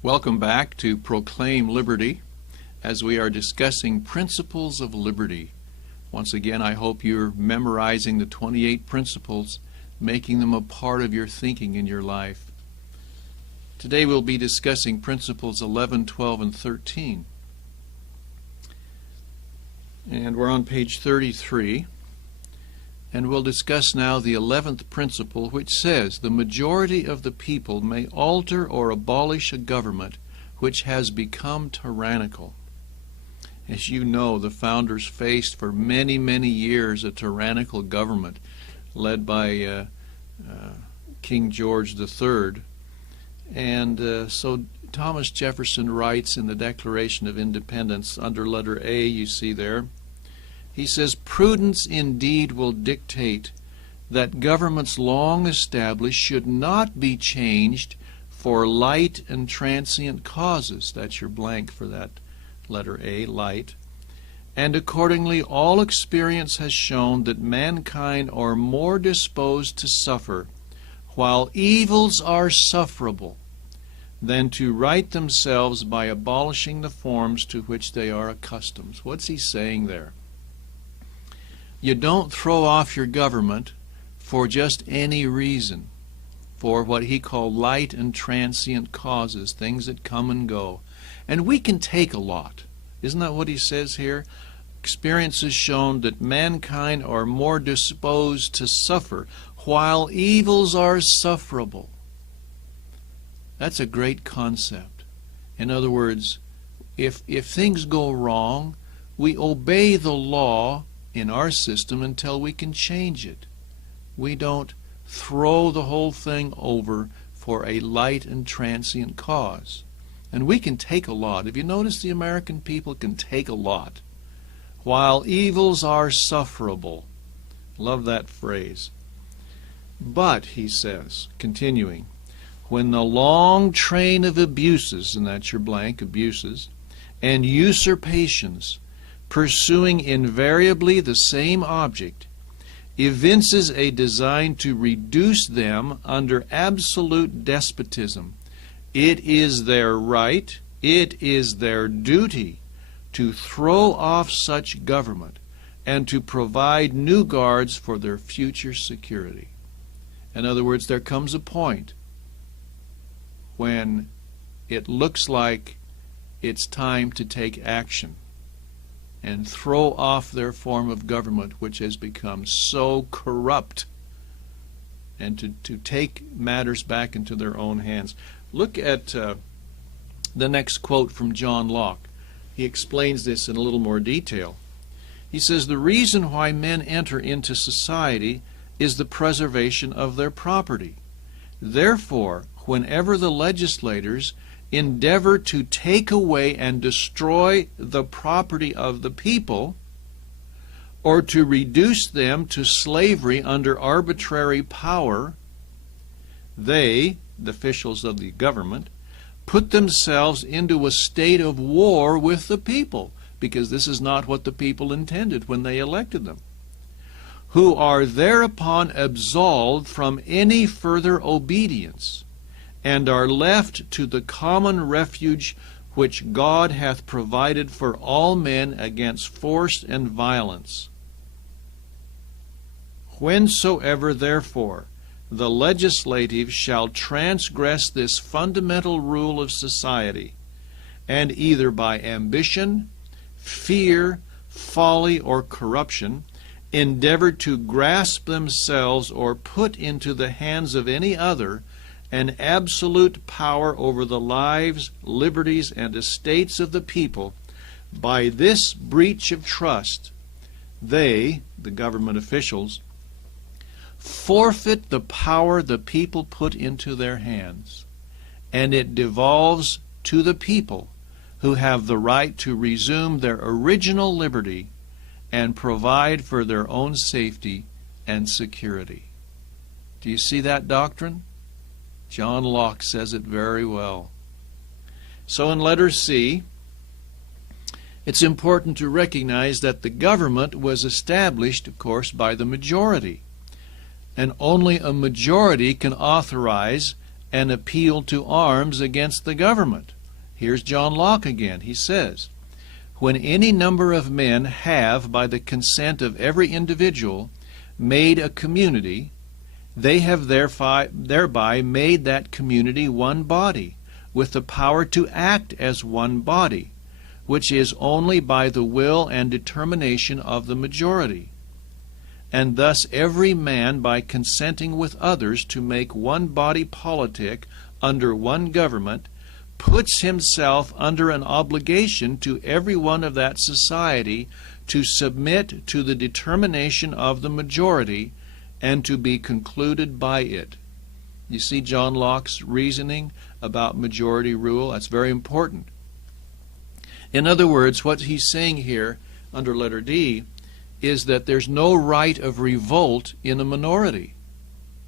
Welcome back to Proclaim Liberty as we are discussing principles of liberty. Once again, I hope you're memorizing the 28 principles, making them a part of your thinking in your life. Today we'll be discussing principles 11, 12, and 13. And we're on page 33. And we'll discuss now the 11th principle, which says, the majority of the people may alter or abolish a government which has become tyrannical. As you know, the founders faced for many, many years a tyrannical government led by King George III. And so Thomas Jefferson writes in the Declaration of Independence, under letter A, you see there, he says, prudence indeed will dictate that governments long established should not be changed for light and transient causes. That's your blank for that letter A, light. And accordingly, all experience has shown that mankind are more disposed to suffer, while evils are sufferable, than to right themselves by abolishing the forms to which they are accustomed. What's he saying there? You don't throw off your government for just any reason, for what he called light and transient causes, things that come and go. And we can take a lot. Isn't that what he says here? Experience has shown that mankind are more disposed to suffer, while evils are sufferable. That's a great concept. In other words, if things go wrong, we obey the law in our system until we can change it. We don't throw the whole thing over for a light and transient cause. And we can take a lot. Have you noticed the American people can take a lot? While evils are sufferable. Love that phrase. But, he says, continuing, when the long train of abuses, and that's your blank, abuses, and usurpations, pursuing invariably the same object, evinces a design to reduce them under absolute despotism, it is their right, it is their duty to throw off such government and to provide new guards for their future security. In other words, there comes a point when it looks like it's time to take action and throw off their form of government, which has become so corrupt, and to take matters back into their own hands. Look at the next quote from John Locke. He explains this in a little more detail. He says, the reason why men enter into society is the preservation of their property. Therefore, whenever the legislators endeavor to take away and destroy the property of the people, or to reduce them to slavery under arbitrary power, they, the officials of the government, put themselves into a state of war with the people, because this is not what the people intended when they elected them, who are thereupon absolved from any further obedience, and are left to the common refuge which God hath provided for all men against force and violence. Whensoever, therefore, the legislative shall transgress this fundamental rule of society, and either by ambition, fear, folly, or corruption, endeavor to grasp themselves or put into the hands of any other an absolute power over the lives, liberties, and estates of the people, by this breach of trust, they, the government officials, forfeit the power the people put into their hands, and it devolves to the people, who have the right to resume their original liberty and provide for their own safety and security. Do you see that doctrine? John Locke says it very well. So in letter C, it's important to recognize that the government was established, of course, by the majority. And only a majority can authorize an appeal to arms against the government. Here's John Locke again. He says, when any number of men have, by the consent of every individual, made a community, they have thereby made that community one body, with the power to act as one body, which is only by the will and determination of the majority. And thus every man, by consenting with others to make one body politic under one government, puts himself under an obligation to every one of that society to submit to the determination of the majority and to be concluded by it. You see John Locke's reasoning about majority rule? That's very important. In other words, what he's saying here under letter D is that there's no right of revolt in a minority.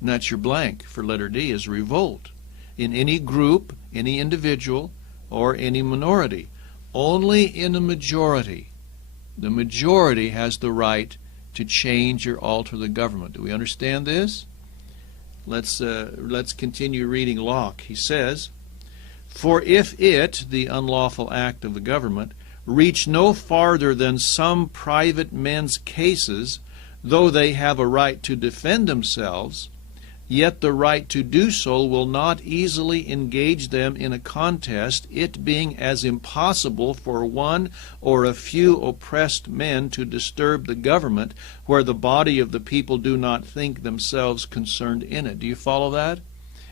And that's your blank for letter D, is revolt. In any group, any individual, or any minority. Only in a majority. The majority has the right to change or alter the government. Do we understand this? Let's continue reading Locke. He says, for if it, the unlawful act of the government, reach no farther than some private men's cases, though they have a right to defend themselves, yet the right to do so will not easily engage them in a contest, it being as impossible for one or a few oppressed men to disturb the government where the body of the people do not think themselves concerned in it. Do you follow that?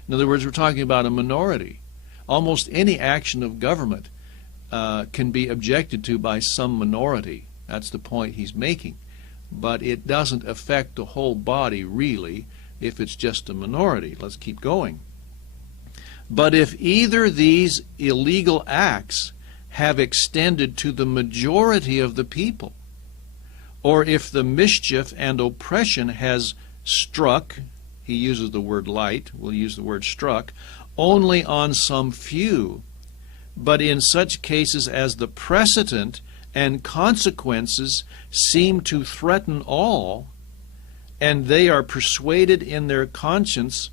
In other words, we're talking about a minority. Almost any action of government can be objected to by some minority. That's the point he's making. But it doesn't affect the whole body, really, if it's just a minority. Let's keep going. But if either these illegal acts have extended to the majority of the people, or if the mischief and oppression has struck, he uses the word light, we'll use the word struck, only on some few, but in such cases as the precedent and consequences seem to threaten all, and they are persuaded in their conscience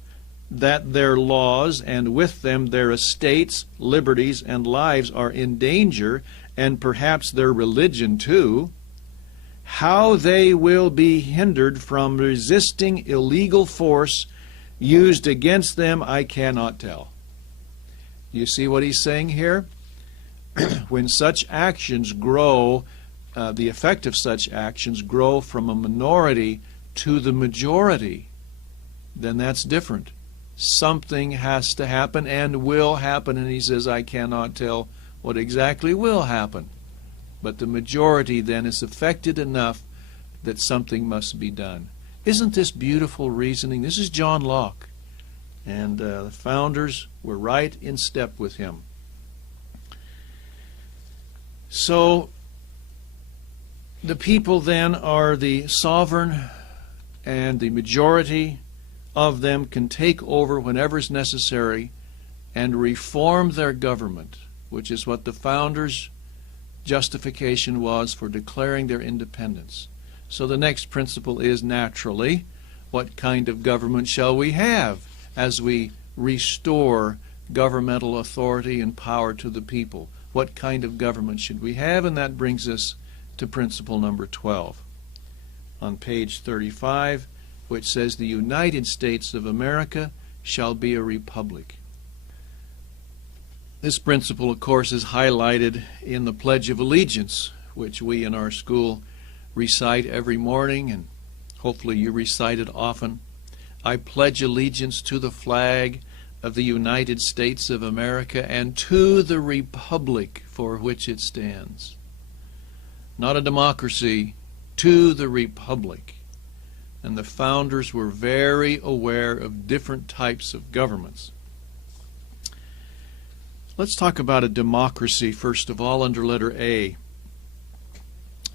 that their laws, and with them their estates, liberties, and lives are in danger, and perhaps their religion too, how they will be hindered from resisting illegal force used against them, I cannot tell. You see what he's saying here? When such actions grow, the effect of such actions grow from a minority to the majority, then that's different. Something has to happen and will happen, and he says, I cannot tell what exactly will happen. But the majority then is affected enough that something must be done. Isn't this beautiful reasoning? This is John Locke, and the founders were right in step with him. So the people then are the sovereign, and the majority of them can take over whenever is necessary and reform their government, which is what the founders' justification was for declaring their independence. So the next principle is, naturally, what kind of government shall we have as we restore governmental authority and power to the people? What kind of government should we have? And that brings us to principle number 12 on page 35, which says the United States of America shall be a republic. This principle, of course, is highlighted in the Pledge of Allegiance, which we in our school recite every morning, and hopefully you recite it often. I pledge allegiance to the flag of the United States of America and to the republic for which it stands. Not a democracy, to the republic. And the founders were very aware of different types of governments. Let's talk about a democracy, first of all, under letter A.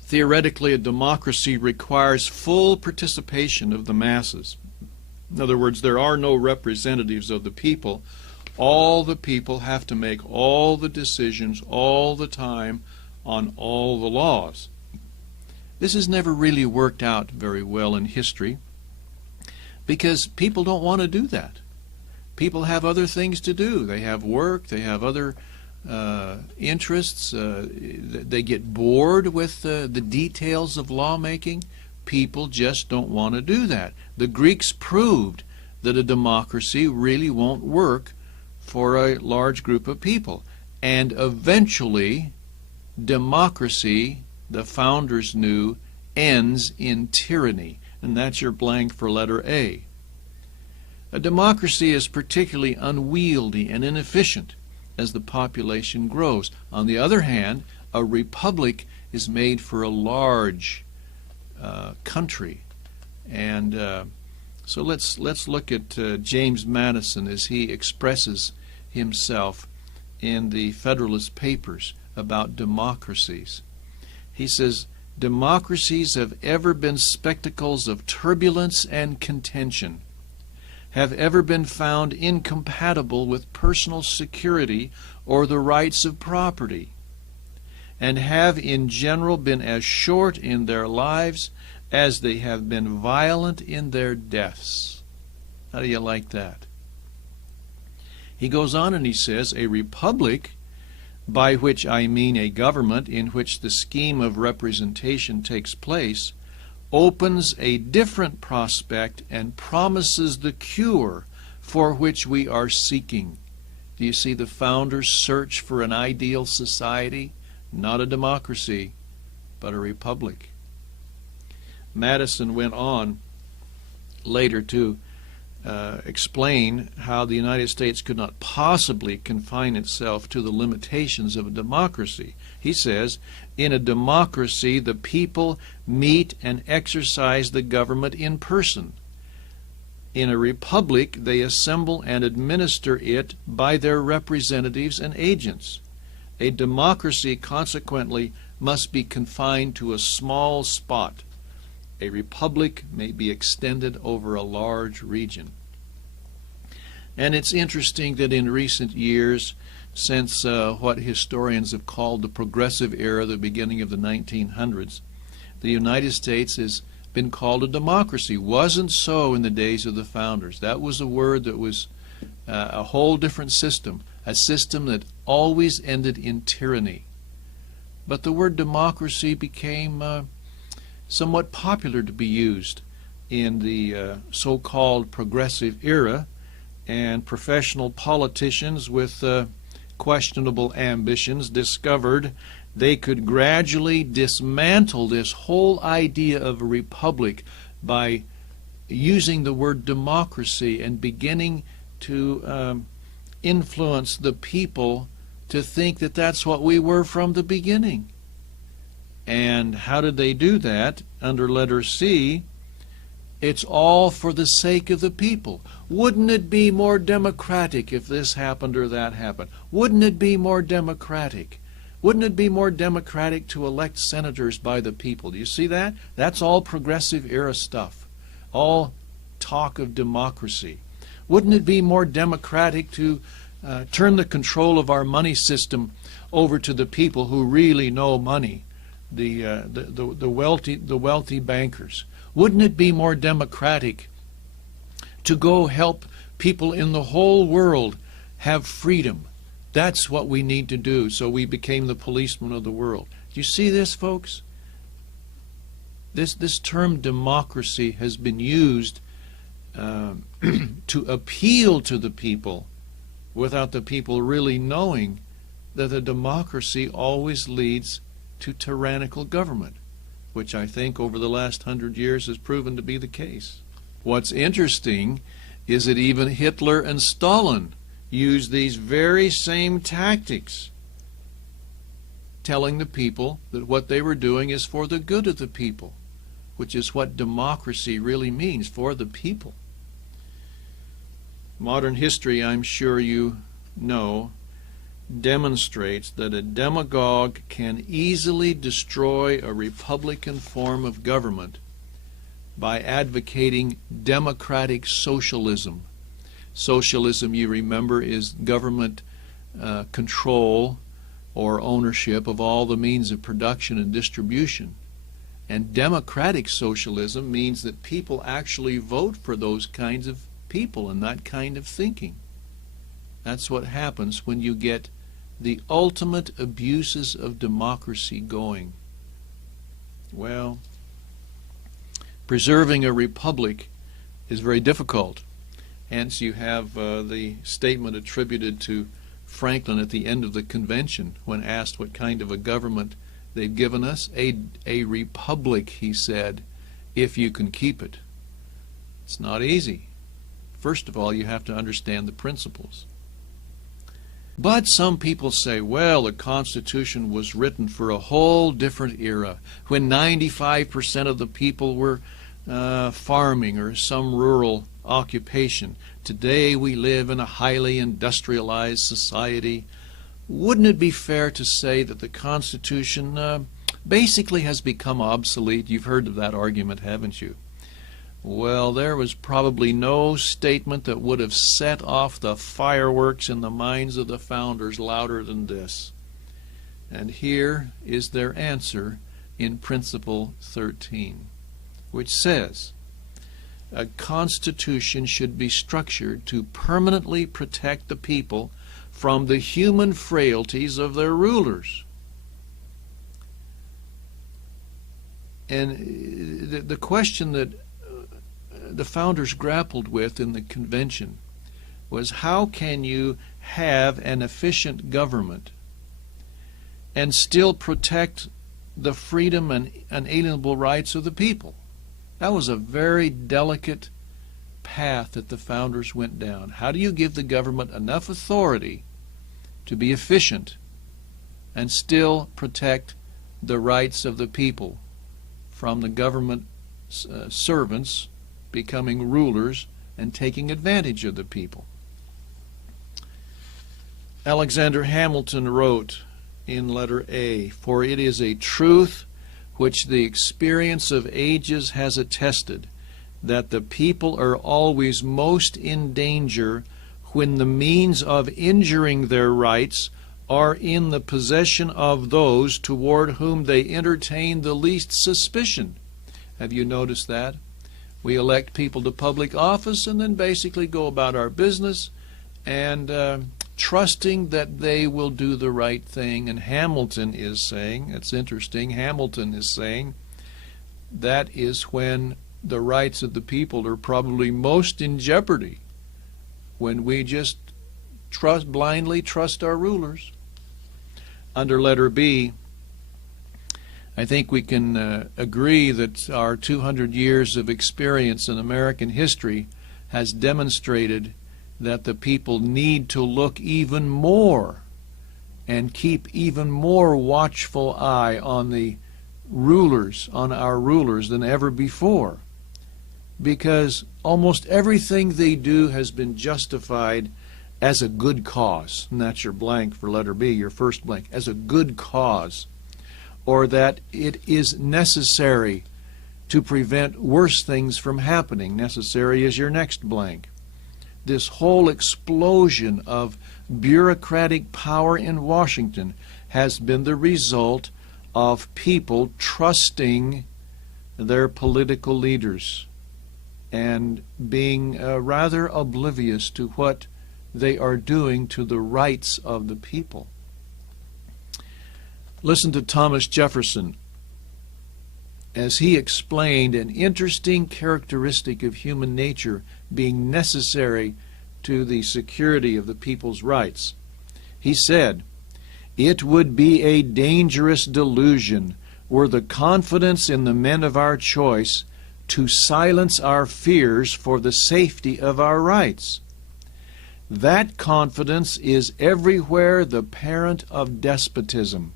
Theoretically, a democracy requires full participation of the masses. In other words, there are no representatives of the people. All the people have to make all the decisions all the time on all the laws. This has never really worked out very well in history because people don't want to do that. People have other things to do. They have work, they have other interests. They get bored with the details of lawmaking. People just don't want to do that. The Greeks proved that a democracy really won't work for a large group of people. And eventually, democracy, the founders knew, ends in tyranny. And that's your blank for letter A. A democracy is particularly unwieldy and inefficient as the population grows. On the other hand, a republic is made for a large country. And so let's look at James Madison as he expresses himself in the Federalist Papers about democracies. He says, democracies have ever been spectacles of turbulence and contention, have ever been found incompatible with personal security or the rights of property, and have in general been as short in their lives as they have been violent in their deaths. How do you like that? He goes on and he says, a republic, by which I mean a government in which the scheme of representation takes place, opens a different prospect and promises the cure for which we are seeking. Do you see the founders' search for an ideal society? Not a democracy, but a republic. Madison went on later to explain how the United States could not possibly confine itself to the limitations of a democracy. He says, in a democracy, the people meet and exercise the government in person. In a republic, they assemble and administer it by their representatives and agents. A democracy, consequently, must be confined to a small spot. A republic may be extended over a large region. And it's interesting that in recent years, since what historians have called the Progressive Era, the beginning of the 1900s, the United States has been called a democracy. Wasn't so in the days of the founders. That was a word that was a whole different system, a system that always ended in tyranny. But the word democracy became somewhat popular to be used in the so-called Progressive Era, and professional politicians with questionable ambitions discovered they could gradually dismantle this whole idea of a republic by using the word democracy and beginning to influence the people to think that that's what we were from the beginning. And how did they do that? Under letter C, it's all for the sake of the people. Wouldn't it be more democratic if this happened or that happened? Wouldn't it be more democratic? Wouldn't it be more democratic to elect senators by the people? Do you see that? That's all Progressive Era stuff. All talk of democracy. Wouldn't it be more democratic to turn the control of our money system over to the people who really know money, the wealthy bankers? Wouldn't it be more democratic to go help people in the whole world have freedom? That's what we need to do, so we became the policemen of the world. Do you see this, folks? This term democracy has been used to appeal to the people without the people really knowing that a democracy always leads to tyrannical government, which I think over the last 100 years has proven to be the case. What's interesting is that even Hitler and Stalin used these very same tactics, telling the people that what they were doing is for the good of the people, which is what democracy really means, for the people. Modern history, I'm sure you know, demonstrates that a demagogue can easily destroy a republican form of government by advocating democratic socialism. Socialism, you remember, is government control or ownership of all the means of production and distribution. And democratic socialism means that people actually vote for those kinds of people and that kind of thinking. That's what happens when you get the ultimate abuses of democracy going. Well, preserving a republic is very difficult. Hence you have the statement attributed to Franklin at the end of the convention when asked what kind of a government they've given us. A republic, he said, if you can keep it. It's not easy. First of all, you have to understand the principles. But some people say, well, the Constitution was written for a whole different era, when 95% of the people were farming or some rural occupation. Today we live in a highly industrialized society. Wouldn't it be fair to say that the Constitution basically has become obsolete? You've heard of that argument, haven't you? Well, there was probably no statement that would have set off the fireworks in the minds of the founders louder than this. And here is their answer in Principle 13, which says, a constitution should be structured to permanently protect the people from the human frailties of their rulers. And the question that the founders grappled with in the convention was, how can you have an efficient government and still protect the freedom and unalienable rights of the people? That was a very delicate path that the founders went down. How do you give the government enough authority to be efficient and still protect the rights of the people from the government servants becoming rulers and taking advantage of the people? Alexander Hamilton wrote in letter A, "For it is a truth which the experience of ages has attested, that the people are always most in danger when the means of injuring their rights are in the possession of those toward whom they entertain the least suspicion." Have you noticed that? We elect people to public office and then basically go about our business and trusting that they will do the right thing. And Hamilton is saying, it's interesting, Hamilton is saying that is when the rights of the people are probably most in jeopardy, when we just blindly trust our rulers. Under letter B, I think we can agree that our 200 years of experience in American history has demonstrated that the people need to look even more and keep even more watchful eye on the rulers, on our rulers, than ever before. Because almost everything they do has been justified as a good cause. And that's your blank for letter B, your first blank, as a good cause. Or that it is necessary to prevent worse things from happening. Necessary is your next blank. This whole explosion of bureaucratic power in Washington has been the result of people trusting their political leaders and being rather oblivious to what they are doing to the rights of the people. Listen to Thomas Jefferson as he explained an interesting characteristic of human nature being necessary to the security of the people's rights. He said, "It would be a dangerous delusion were the confidence in the men of our choice to silence our fears for the safety of our rights. That confidence is everywhere the parent of despotism."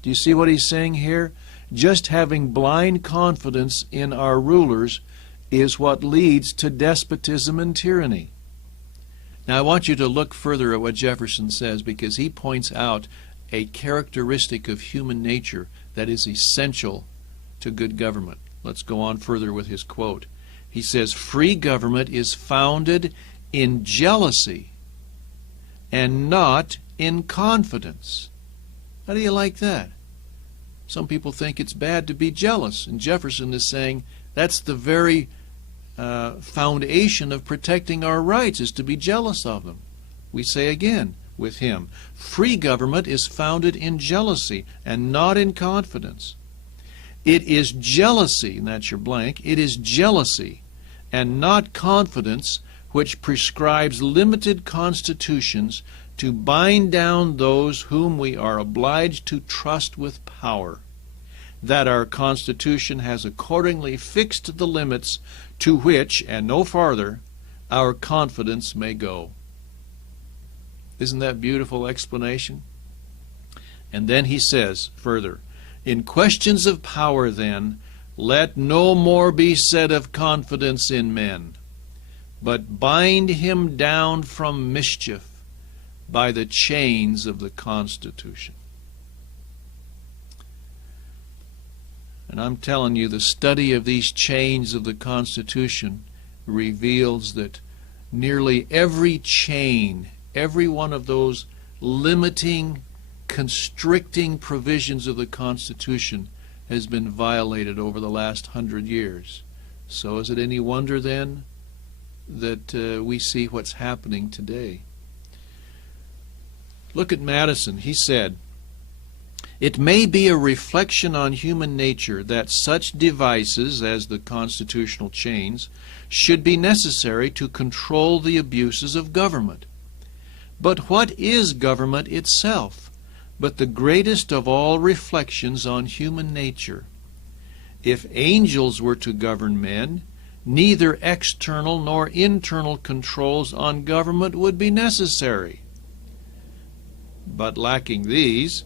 Do you see what he's saying here? Just having blind confidence in our rulers is what leads to despotism and tyranny. Now I want you to look further at what Jefferson says, because he points out a characteristic of human nature that is essential to good government. Let's go on further with his quote. He says, "Free government is founded in jealousy and not in confidence." How do you like that? Some people think it's bad to be jealous, and Jefferson is saying that's the very foundation of protecting our rights, is to be jealous of them. We say again, with him. Free government is founded in jealousy and not in confidence. It is jealousy, and that's your blank, it is jealousy and not confidence which prescribes limited constitutions to bind down those whom we are obliged to trust with power, that our Constitution has accordingly fixed the limits to which, and no farther, our confidence may go. Isn't that beautiful explanation? And then he says further, in questions of power, then, let no more be said of confidence in men, but bind him down from mischief by the chains of the Constitution. And I'm telling you, the study of these chains of the Constitution reveals that nearly every chain, every one of those limiting, constricting provisions of the Constitution has been violated over the last 100 years. So is it any wonder then that we see what's happening today? Look at Madison. He said, it may be a reflection on human nature that such devices as the constitutional chains should be necessary to control the abuses of government. But what is government itself but the greatest of all reflections on human nature? If angels were to govern men, neither external nor internal controls on government would be necessary. But lacking these,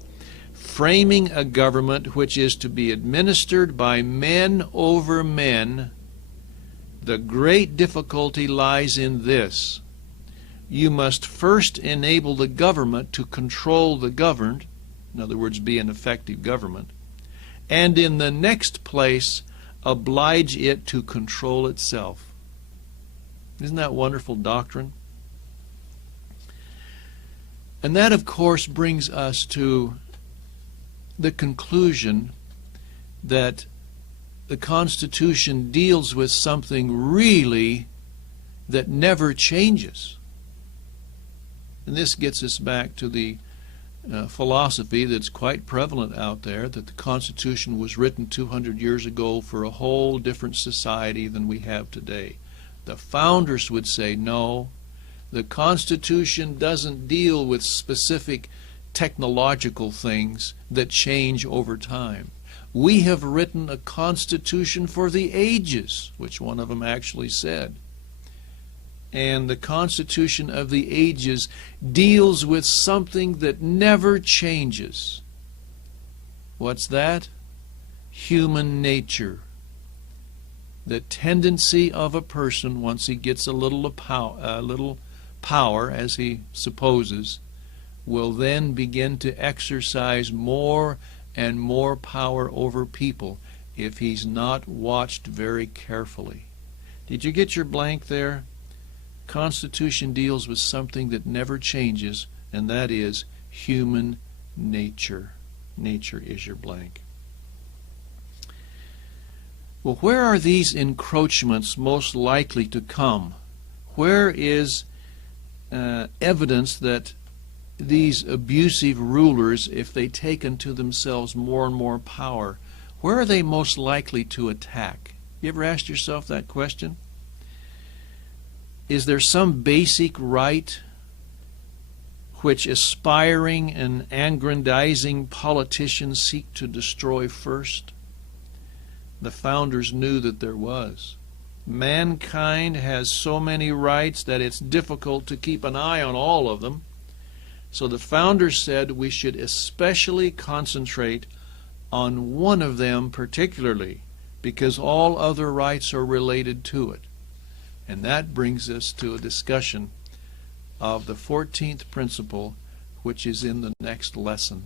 framing a government which is to be administered by men over men, the great difficulty lies in this: you must first enable the government to control the governed, in other words, be an effective government, and in the next place, oblige it to control itself. Isn't that wonderful doctrine? And that, of course, brings us to the conclusion that the Constitution deals with something really that never changes. And this gets us back to the philosophy that's quite prevalent out there, that the Constitution was written 200 years ago for a whole different society than we have today. The founders would say, no, the Constitution doesn't deal with specific technological things that change over time. We have written a Constitution for the ages, which one of them actually said. And the Constitution of the ages deals with something that never changes. What's that? Human nature. The tendency of a person, once he gets a little power, as he supposes, will then begin to exercise more and more power over people if he's not watched very carefully. Did you get your blank there? Constitution deals with something that never changes, and that is human nature. Nature is your blank. Well, where are these encroachments most likely to come? Where is evidence that these abusive rulers, if they take unto themselves more and more power, where are they most likely to attack? You ever asked yourself that question? Is there some basic right which aspiring and aggrandizing politicians seek to destroy first? The founders knew that there was. Mankind has so many rights that it's difficult to keep an eye on all of them. So the founders said we should especially concentrate on one of them particularly, because all other rights are related to it. And that brings us to a discussion of the 14th principle, which is in the next lesson.